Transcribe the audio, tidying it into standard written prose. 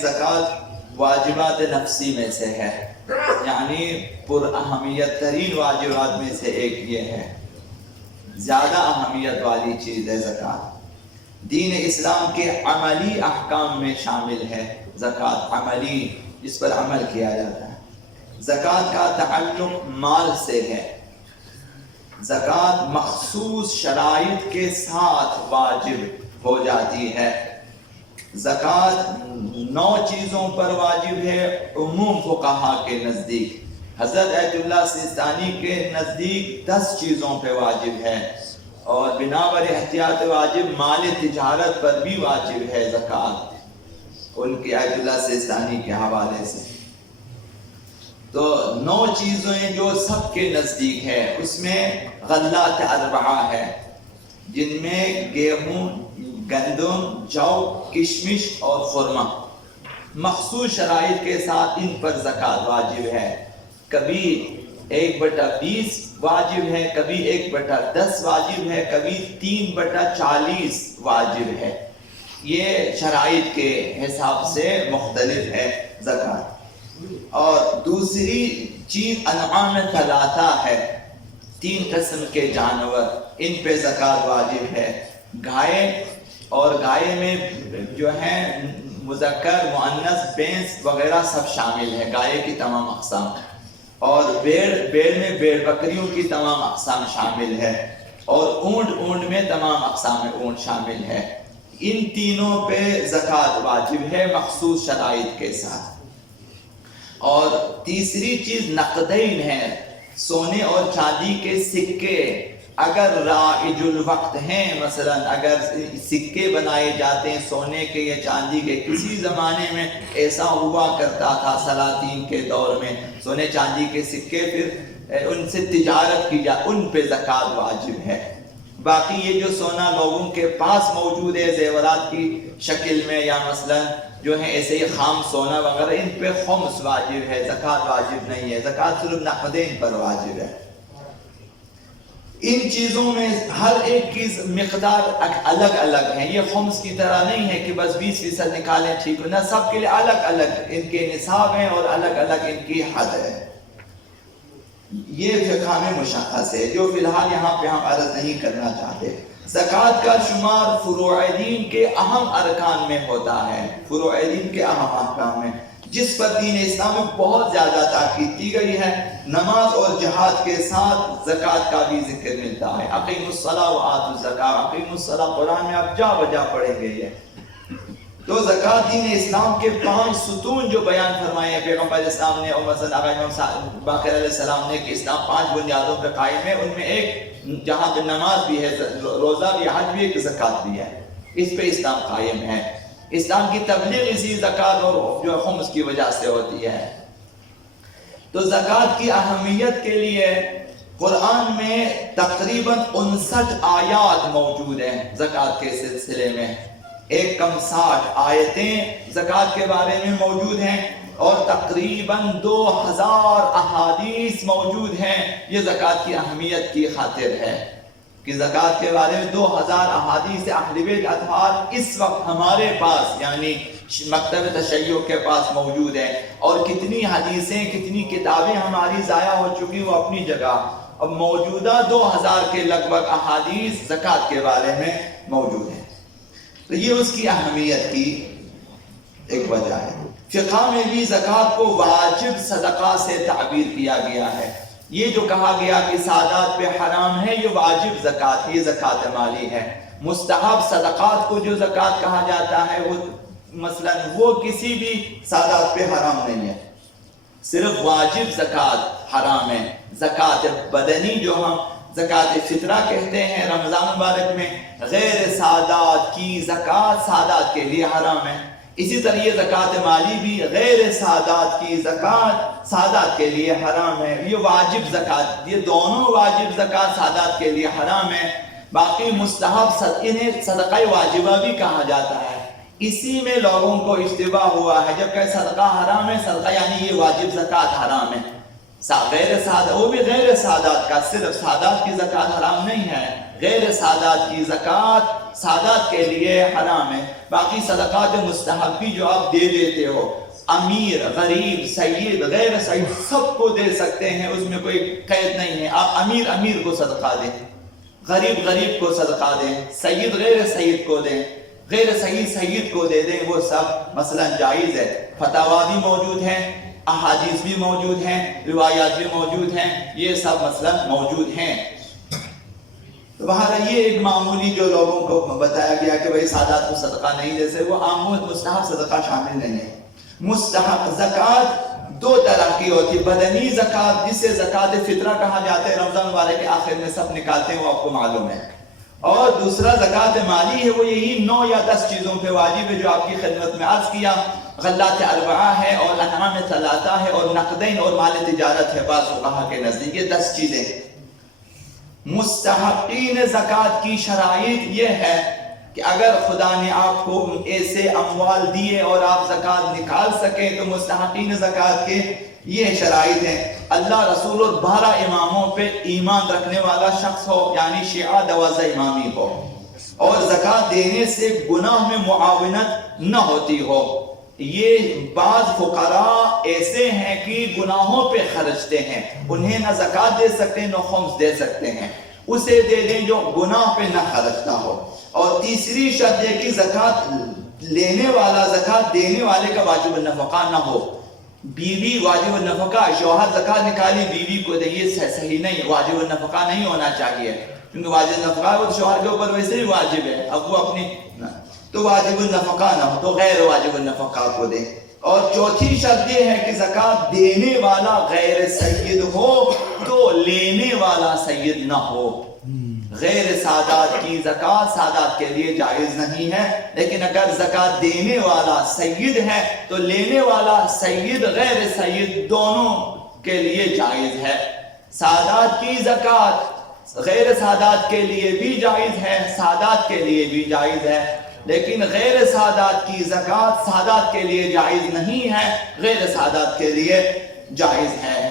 زکوٰۃ واجبات نفسی میں سے ہے، یعنی پر اہمیت ترین واجبات میں سے ایک یہ ہے، زیادہ اہمیت والی چیز ہے زکوٰۃ۔ دین اسلام کے عملی احکام میں شامل ہے زکوٰۃ، عملی جس پر عمل کیا جاتا ہے۔ زکوٰۃ کا تعلق مال سے ہے۔ زکوٰۃ مخصوص شرائط کے ساتھ واجب ہو جاتی ہے۔ زکوٰۃ 9 چیزوں پر واجب ہے عموم فقہا کے نزدیک۔ حضرت ایت اللہ سیستانی کے نزدیک 10 چیزوں پہ واجب ہے، اور بنابر احتیاط واجب مال تجارت پر بھی واجب ہے زکوٰۃ، ان کے ایت اللہ سیستانی کے حوالے سے۔ تو 9 چیزیں جو سب کے نزدیک ہے، اس میں غلات اربعہ ہے، جن میں گیہوں، گندم، جو، کشمش اور خرما، مخصوص شرائط کے ساتھ ان پر زکوٰۃ واجب ہے۔ کبھی 1/20 واجب ہے، کبھی 1/10 واجب ہے، کبھی 3/40 واجب ہے۔ یہ شرائط کے حساب سے مختلف ہے زکوٰۃ۔ اور دوسری چیز انعام ثلاثہ ہے، 3 قسم کے جانور، ان پہ زکوٰۃ واجب ہے۔ گائے، اور گائے میں جو ہیں مذکر، مؤنث، بھینس وغیرہ سب شامل ہے، گائے کی تمام اقسام۔ اور بیڑ میں بیڑ بکریوں کی تمام اقسام شامل ہے، اور اونٹ میں تمام اقسام اونٹ شامل ہے۔ ان تینوں پہ زکوٰۃ واجب ہے مخصوص شرائط کے ساتھ۔ اور تیسری چیز نقدین ہے، سونے اور چاندی کے سکے، اگر رائج الوقت ہیں، مثلا اگر سکے بنائے جاتے ہیں سونے کے یا چاندی کے، کسی زمانے میں ایسا ہوا کرتا تھا سلاطین کے دور میں، سونے چاندی کے سکے، پھر ان سے تجارت کی جائے، ان پہ زکوٰۃ واجب ہے۔ باقی یہ جو سونا لوگوں کے پاس موجود ہے زیورات کی شکل میں، یا مثلا جو ہے ایسے ہی خام سونا وغیرہ، ان پہ خمس واجب ہے، زکوٰۃ واجب نہیں ہے، زکوٰۃ صرف نقدین پر واجب ہے۔ ان چیزوں میں ہر ایک کی مقدار الگ الگ ہے، یہ خمس کی طرح نہیں ہے کہ بس 20% نکالیں ٹھیک ہو، نہ، سب کے لیے الگ الگ ان کے نصاب ہیں اور الگ الگ ان کی حد ہے۔ یہ فقہ میں مشخص ہے، جو فی الحال یہاں پہ ہم عرض نہیں کرنا چاہتے۔ زکوٰۃ کا شمار فروع دین کے اہم ارکان میں ہوتا ہے، فروع دین کے اہم احکام میں، جس پر دین اسلام میں بہت زیادہ تاکید کی گئی ہے۔ نماز اور جہاد کے ساتھ زکوٰۃ کا بھی ذکر ملتا ہے۔ اقیموا الصلاۃ وآتوا الزکاۃ، اقیموا الصلاۃ قرآن میں آپ جا بجا پڑھیں گے یہ۔ تو زکوٰۃ دین اسلام کے 5 ستون جو بیان فرمائے ہیں پیغمبر اسلام نے، اور مثلا امام باقر علیہ السلام نے، کہ اسلام 5 بنیادوں پہ قائم ہے، ان میں ایک جہاں پہ نماز بھی ہے، روزہ بھی، حج بھی ہے، زکوٰۃ بھی ہے، اس پہ اسلام قائم ہے۔ اسلام کی تبلیغ اسی زکوٰۃ اور جو خمس کی وجہ سے ہوتی ہے۔ تو زکوٰۃ کی اہمیت کے لیے قرآن میں تقریباً 59 آیات موجود ہیں زکوٰۃ کے سلسلے میں، 1 کم 60 آیتیں زکوٰۃ کے بارے میں موجود ہیں، اور تقریباً 2000 احادیث موجود ہیں۔ یہ زکوٰۃ کی اہمیت کی خاطر ہے کہ زکوٰۃ کے بارے میں 2000 احادیث اہل بیت اطہار اس وقت ہمارے پاس، یعنی مکتب تشیع کے پاس موجود ہیں، اور کتنی حدیثیں، کتنی کتابیں ہماری ضائع ہو چکی وہ اپنی جگہ، اب موجودہ 2000 کے لگ بھگ احادیث زکوٰۃ کے بارے میں موجود ہیں۔ تو یہ اس کی اہمیت کی ایک وجہ ہے۔ فقہ میں بھی زکوٰۃ کو واجب صدقہ سے تعبیر کیا گیا ہے۔ یہ جو کہا گیا کہ سادات پہ حرام ہے، یہ واجب زکوٰۃ، یہ زکوٰۃ مالی ہے۔ مستحب صدقات کو جو زکوٰۃ کہا جاتا ہے، وہ مثلا وہ کسی بھی سادات پہ حرام نہیں ہے، صرف واجب زکوٰۃ حرام ہے۔ زکوٰۃ بدنی جو ہم زکوٰۃ فطرہ کہتے ہیں رمضان مبارک میں، غیر سادات کی زکوٰۃ سادات کے لیے حرام ہے۔ اسی طرح یہ زکوٰۃ مالی بھی غیر سادات کی زکوٰۃ سادات کے لیے حرام ہے۔ یہ واجب زکوٰۃ، یہ دونوں واجب زکوٰۃ سادات کے لیے حرام ہے۔ باقی مستحب انہیں صدقہ واجبہ بھی کہا جاتا ہے۔ اسی میں لوگوں کو اشتباہ ہوا ہے، جب کہ صدقہ حرام ہے، صدقہ یعنی یہ واجب زکوٰۃ حرام ہے، غیر سادات، وہ بھی غیر سادات کا، صرف سادات کی زکوٰۃ حرام نہیں ہے، غیر سادات کی زکوٰۃ سادات کے لیے حرام ہے. باقی صدقات مستحبی جو آپ دے دیتے ہو، امیر، غریب، سید، غیر سید، سب کو دے سکتے ہیں، اس میں کوئی قید نہیں ہے. آپ امیر کو صدقہ دیں، غریب کو صدقہ دیں، سید غیر سید کو دیں، غیر سید کو دے دیں، وہ سب مثلا جائز ہے. فتاوا بھی موجود ہیں، احادیث بھی موجود ہیں، روایات بھی موجود ہیں، یہ سب مثلا موجود ہیں. تو بہرحال یہ ایک معمولی جو لوگوں کو بتایا گیا کہ بھئی سادات کو صدقہ نہیں دے سکتے، وہ عام مستحب صدقہ شامل نہیں ہے. مستحب زکوٰۃ دو طرح کی ہوتی ہے. بدنی زکوٰۃ جسے زکوٰۃ فطرہ کہا جاتا ہے، رمضان مبارک کے آخر میں سب نکالتے ہیں، وہ آپ کو معلوم ہے. اور دوسرا زکوٰۃ مالی ہے، وہ یہی 9 یا 10 چیزوں پہ واجب ہے جو آپ کی خدمت میں عرض کیا. غلات اربعہ ہے اور انعام ثلاثہ ہے اور نقدین اور مال تجارت ہے بعض فقہا کے نزدیک. یہ 10 چیزیں. مستحقین زکوٰۃ کی شرائط یہ ہے کہ اگر خدا نے آپ کو ایسے اموال دیے اور آپ زکوٰۃ نکال سکیں تو مستحقین زکوٰۃ کے یہ شرائط ہیں. اللہ رسول اور 12 اماموں پہ ایمان رکھنے والا شخص ہو، یعنی شیعہ 12 امامی ہو، اور زکوٰۃ دینے سے گناہ میں معاونت نہ ہوتی ہو. یہ بعض فقراء ایسے ہیں کہ گناہوں پہ خرچتے ہیں، انہیں نہ زکوٰۃ دے سکتے نہ خمس دے سکتے ہیں، اسے دے دیں جو گناہ پہ نہ خرچتا ہو. اور تیسری شرط ہے کہ زکوٰۃ لینے والا زکوٰۃ دینے والے کا واجب النفقہ نہ ہو. بیوی واجب النفقہ، شوہر زکوٰۃ نکالی بیوی کو دے، یہ صحیح نہیں، واجب النفقہ نہیں ہونا چاہیے، کیونکہ واجب النفقہ وہ شوہر کے اوپر ویسے ہی واجب ہے، اب وہ اپنی تو واجب النفقہ نہ ہو، تو غیر واجب النفقہ کو دے. اور چوتھی شرط یہ ہے کہ زکوٰۃ دینے والا غیر سید ہو تو لینے والا سید نہ ہو. غیر سادات کی زکوٰۃ سادات کے لیے جائز نہیں ہے، لیکن اگر زکوٰۃ دینے والا سید ہے تو لینے والا سید غیر سید دونوں کے لیے جائز ہے. سادات کی زکوٰۃ غیر سادات کے لیے بھی جائز ہے، سادات کے لیے بھی جائز ہے، لیکن غیر سادات کی زکوٰۃ سادات کے لیے جائز نہیں ہے، غیر سادات کے لیے جائز ہے.